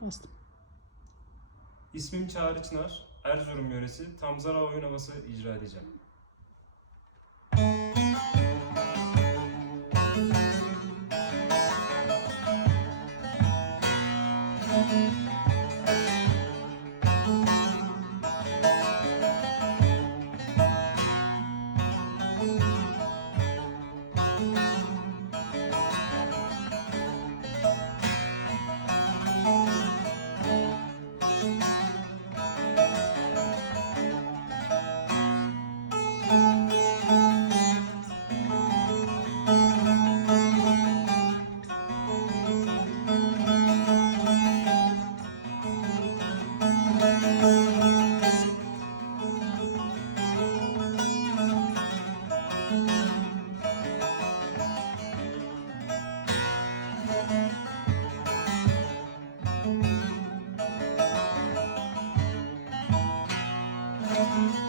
Bastım. İsmim Çağrı Çınar. Erzurum yöresi Tamzara oyun havası icra edeceğim. Thank Müzik